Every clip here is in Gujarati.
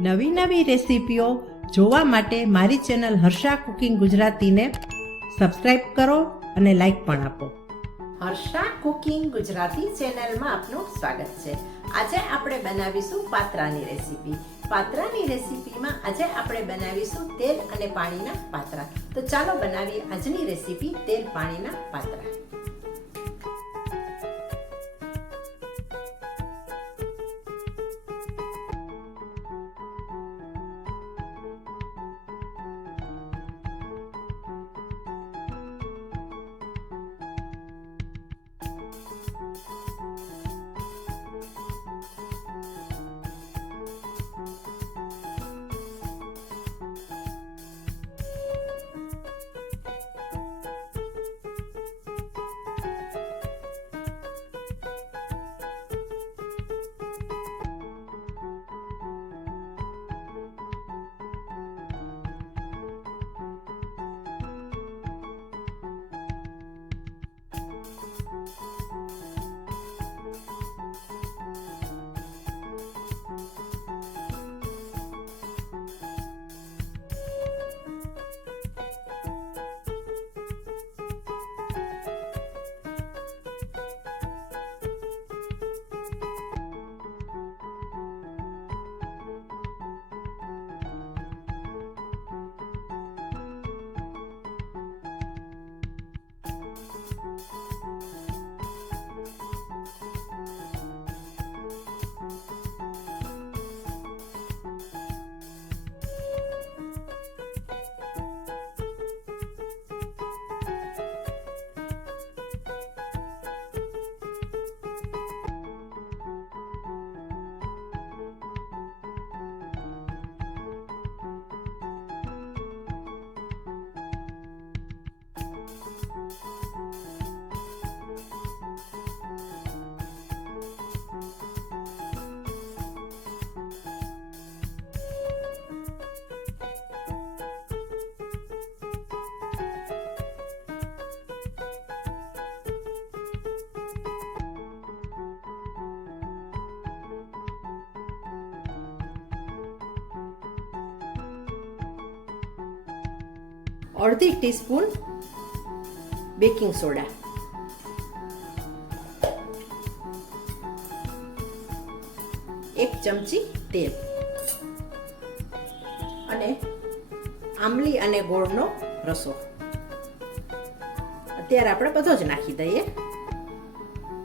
નવી નવી રેસીપીઓ જોવા માટે મારી ચેનલ હર્ષા કુકિંગ ગુજરાતીને સબસ્ક્રાઈબ કરો અને લાઈક પણ આપો. હર્ષા કુકિંગ ગુજરાતી ચેનલમાં આપનું સ્વાગત છે. આજે આપણે બનાવીશું પાત્રાની રેસીપી. પાત્રાની રેસીપીમાં આજે આપણે બનાવીશું તેલ અને પાણીના પાત્રા. તો ચાલો બનાવીએ આજની રેસીપી તેલ પાણીના પાત્રા. અડધી ટીસ્પૂન બેકિંગ સોડા. એક ચમચી તેલ. અને આંબલી અને ગોળનો રસો. અત્યારે આપણે બધો જ નાખી દઈએ.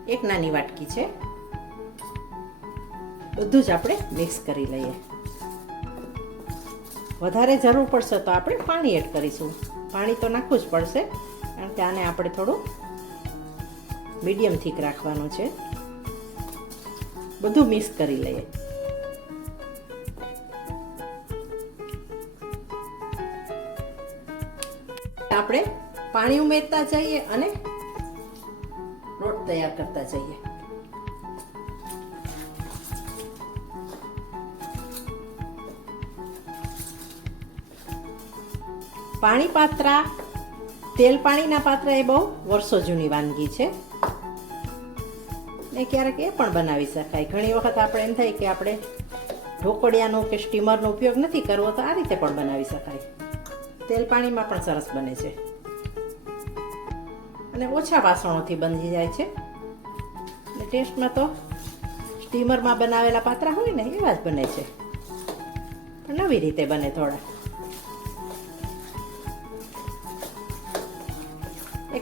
એક નાની વાટકી છે. બધું જ આપણે મિક્સ કરી લઈએ. વધારે જરૂર પડશે તો આપણે પાણી એડ કરીશું. પાણી તો નાખવું જ પડશે, કારણ કે આને આપણે થોડું મીડિયમ થીક રાખવાનું છે. બધું મિક્સ કરી લઈએ. આપણે પાણી ઉમેરતા જઈએ અને રોટ તૈયાર કરતા જઈએ. પાણી પાત્રા, તેલ પાણીના પાત્રા એ બહુ વર્ષો જૂની વાનગી છે. ને ક્યારેક એ પણ બનાવી શકાય. ઘણી વખત આપણે એમ થાય કે આપણે ઢોકળિયાનો કે સ્ટીમરનો ઉપયોગ નથી કરવો, તો આ રીતે પણ બનાવી શકાય. તેલ પાણીમાં પણ સરસ બને છે. અને ઓછા વાસણોથી બની જાય છે. અને ટેસ્ટમાં તો સ્ટીમરમાં બનાવેલા પાત્રા હોય ને, એવા જ બને છે. પણ નવી રીતે બને થોડા.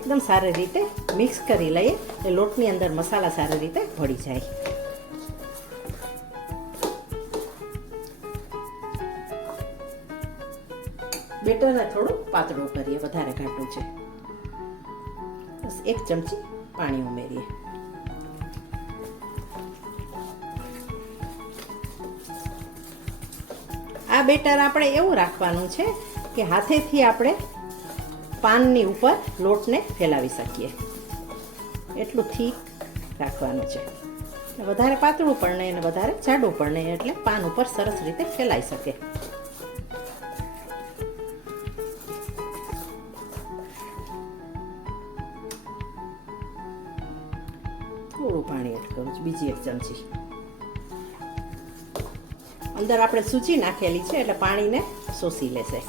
એકદમ સારી રીતે મિક્સ કરી લઈએ એટલે લોટની અંદર મસાલા સારી રીતે ભળી જાય. બેટરને થોડું પાતળું કરીએ, વધારે ઘાટું છે. બસ એક ચમચી પાણી ઉમેરીએ. આ બેટર આપણે એવું રાખવાનું છે કે હાથેથી આપણે પાનની ઉપર લોટને ફેલાવી શકીએ. એટલું થીક રાખવાનું છે. વધારે પાતળું પણ નહીં અને વધારે જાડું પણ નહીં એટલે પાન ઉપર સરસ રીતે ફેલાઈ શકે. થોડું પાણી એડ કરું છું, બીજી એક ચમચી. અંદર આપણે સૂચી નાખેલી છે એટલે પાણીને શોષી લેશે.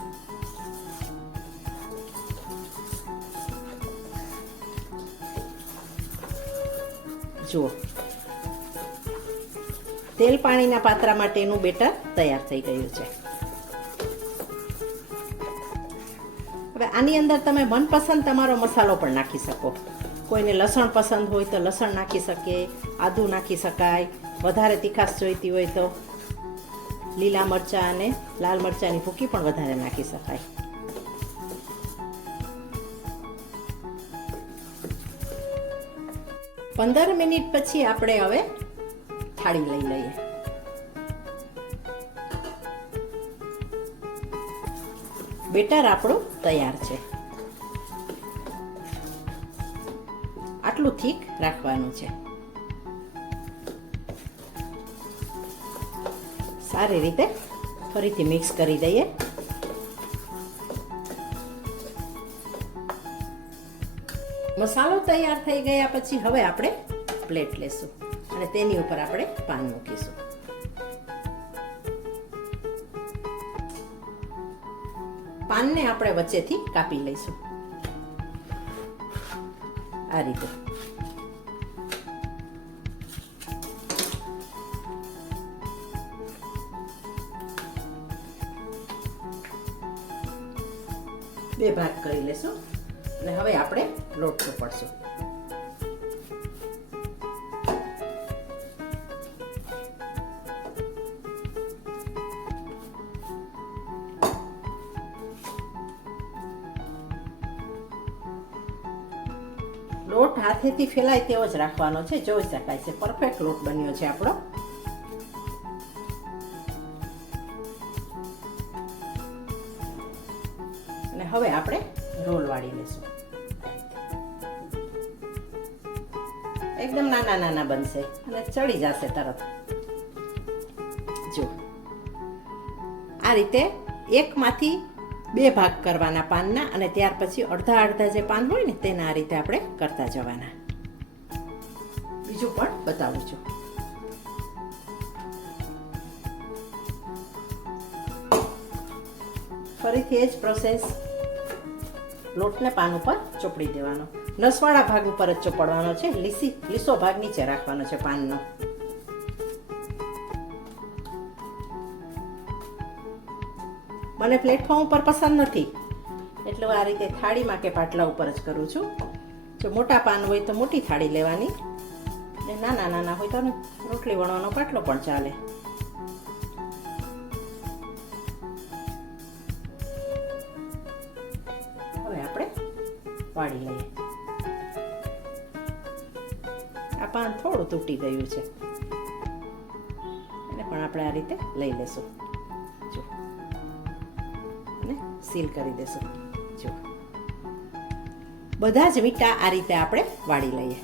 જુઓ. તેલ પાણીના પાત્રા માટેનું બેટર તૈયાર થઈ ગયું છે. હવે આની અંદર તમે મનપસંદ તમારો મસાલો પણ નાખી શકો. કોઈને લસણ પસંદ હોય તો લસણ નાખી શકે, આદું નાખી શકાય, વધારે તીખાશ જોઈતી હોય તો લીલા મરચાં અને લાલ મરચાંની ભૂકી પણ વધારે નાખી શકાય. પંદર મિનિટ પછી આપણે હવે થાળી લઈ લઈએ. બેટર આપણું તૈયાર છે. આટલું થીક રાખવાનું છે. સારી રીતે ફરીથી મિક્સ કરી દઈએ. મસાલો તૈયાર થઈ ગયા પછી હવે આપણે પ્લેટ લેશું અને તેની ઉપર આપણે પાન મૂકીશું. પાનને આપણે વચ્ચેથી કાપી લઈશું. આ રીતે. બે ભાગ કરી લેશું. અને હવે આપણે લોટ ચોપડશું લોટ હાથેથી ફેલાય તેવો જ રાખવાનો છે, જોઈ શકાય છે. પરફેક્ટ લોટ બન્યો છે આપણો. અને હવે આપણે રોલ વાળી લઈશું. એકદમ નાના નાના બનશે અને ચડી જશે તરત. જો. આ રીતે એકમાંથી બે ભાગ કરવાના પાનના અને ત્યાર પછી અડધા અડધા જે પાન હોય ને તેના આ રીતે આપણે કરતા જવાના. બીજું પણ બતાવું છું. ફરીથી એ જ પ્રોસેસ લોટને પાન ઉપર ચોપડી દેવાનો. નસવાળા ભાગ ઉપર જ ચોપડવાનો છે. લીસી, લીસો ભાગ નીચે રાખવાનો છે પાનનો. મને પ્લેટફોર્મ ઉપર પસંદ નથી. એટલે આ રીતે થાળીમાં કે પાટલા ઉપર જ કરું છું. જો મોટા પાન હોય તો મોટી થાળી લેવાની. ને નાના નાના હોય તો રોટલી વણવાનો પાટલો પણ ચાલે. આ પાન થોડું તૂટી ગયું છે. એને પણ આપણે આ રીતે લઈ લેશું. જો. અને સીલ કરી દેશું. જો. બધા જ વીટા આ રીતે આપણે વાળી લઈએ.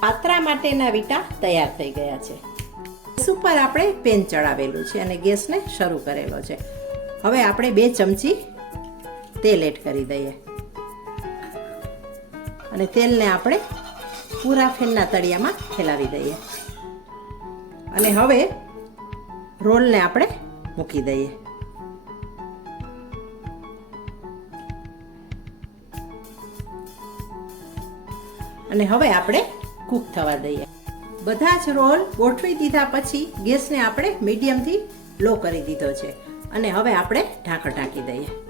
પાત્રા માટેના વીટા તૈયાર થઈ ગયા છે. ઉપર આપણે પેન ચડાવેલું છે અને ગેસને શરૂ કરેલો છે. હવે આપણે બે ચમચી તેલ એડ કરી દઈએ. અને તેલને આપણે પૂરા ફેનના તળિયામાં ફેલાવી દઈએ. અને હવે રોલને આપણે મૂકી દઈએ. અને હવે આપણે કૂક થવા દઈએ. બધા જ રોલ ગોઠવી દીધા પછી ગેસને આપણે મીડિયમથી લો કરી દીધો છે. અને હવે આપણે ઢાંકણ ઢાંકી દઈએ.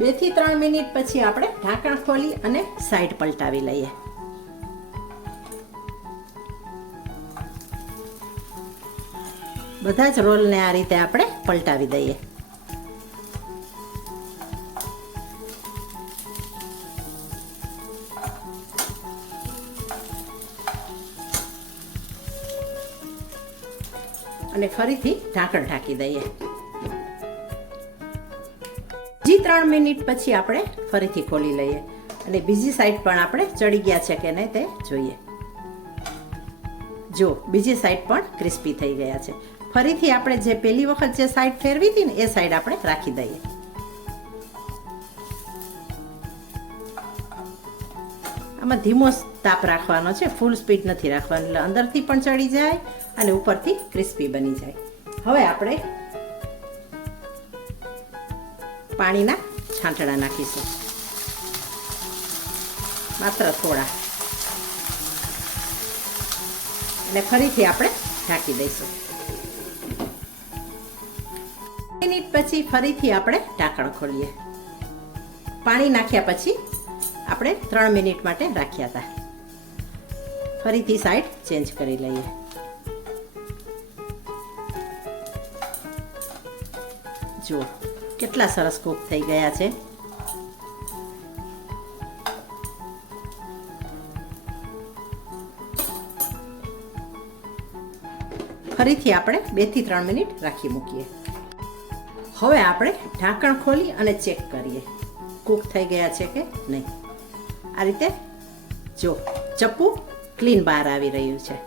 બેથી ત્રણ મિનિટ પછી આપણે ઢાંકણ ખોલી અને સાઈડ પલટાવી લઈએ. બધા જ રોલને આ રીતે આપણે પલટાવી દઈએ. અને ફરીથી ઢાંકણ ઢાંકી દઈએ. ત્રણ મિનિટ પછી આપણે ફરીથી ખોલી લઈએ. અને બીજી સાઈડ પણ આપણે ચડી ગયા છે કે નહીં તે જોઈએ. જો, બીજી સાઈડ પણ ક્રિસ્પી થઈ ગયા છે. ફરીથી આપણે જે પહેલી વખત જે સાઈડ ફેરવી હતી ને, એ સાઈડ આપણે રાખી દઈએ. આમાં ધીમો તાપ રાખવાનો છે ફૂલ સ્પીડ નથી રાખવાની, એટલે અંદરથી પણ ચડી જાય અને ઉપરથી ક્રિસ્પી બની જાય. હવે આપણે પાણીના છાંટણા નાખીશું. માત્ર થોડા. અને ફરીથી આપણે ઢાંકી દઈશું. મિનિટ પછી ફરીથી આપણે ઢાંકણ ખોલીએ. પાણી નાખ્યા પછી આપણે ત્રણ મિનિટ માટે રાખ્યા હતા. ફરીથી સાઈડ ચેન્જ કરી લઈએ. જુઓ. કેટલા સરસ કૂક થઈ ગયા છે? ફરીથી આપણે બેથી ત્રણ મિનિટ રાખી મૂકીએ. હવે આપણે ઢાંકણ ખોલી અને ચેક કરીએ. કૂક થઈ ગયા છે કે નહીં? આ રીતે જો, ચપ્પુ ક્લીન બહાર આવી રહ્યું છે.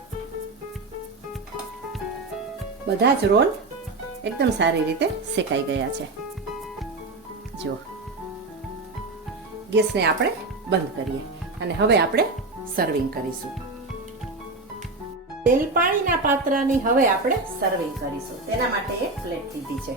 બધા જ રોલ એકદમ સારી રીતે શેકાઈ ગયા છે. જો. ગેસને આપણે બંધ કરીએ અને હવે આપણે સર્વિંગ કરીશું. તેલ પાણીના પાત્રની હવે આપણે સર્વિંગ કરીશું. તેના માટે એક પ્લેટ લીધી છે.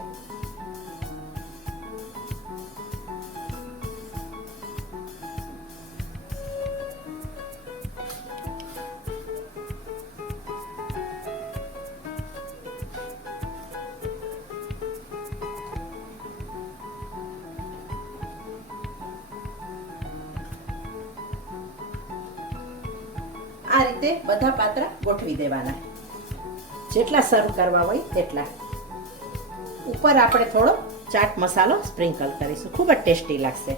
આ રીતે બધા પાત્ર ગોઠવી દેવાના. જેટલા સર્વ કરવા હોય એટલા. ઉપર આપણે થોડો ચાટ મસાલો સ્પ્રિંકલ કરીશું. ખૂબ જ ટેસ્ટી લાગશે.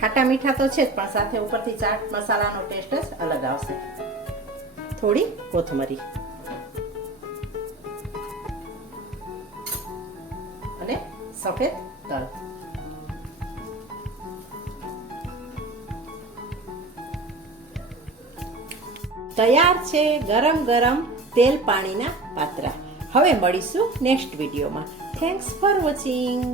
ખાટા મીઠા તો છે જ, પણ સાથે ઉપરથી ચાટ મસાલાનો ટેસ્ટ જ અલગ આવશે. થોડી કોથમરી. અને સફેદ તલ. તૈયાર છે ગરમ ગરમ તેલ પાણીના પાત્રા. હવે મળીશું નેક્સ્ટ વિડીયોમાં. Thanks for watching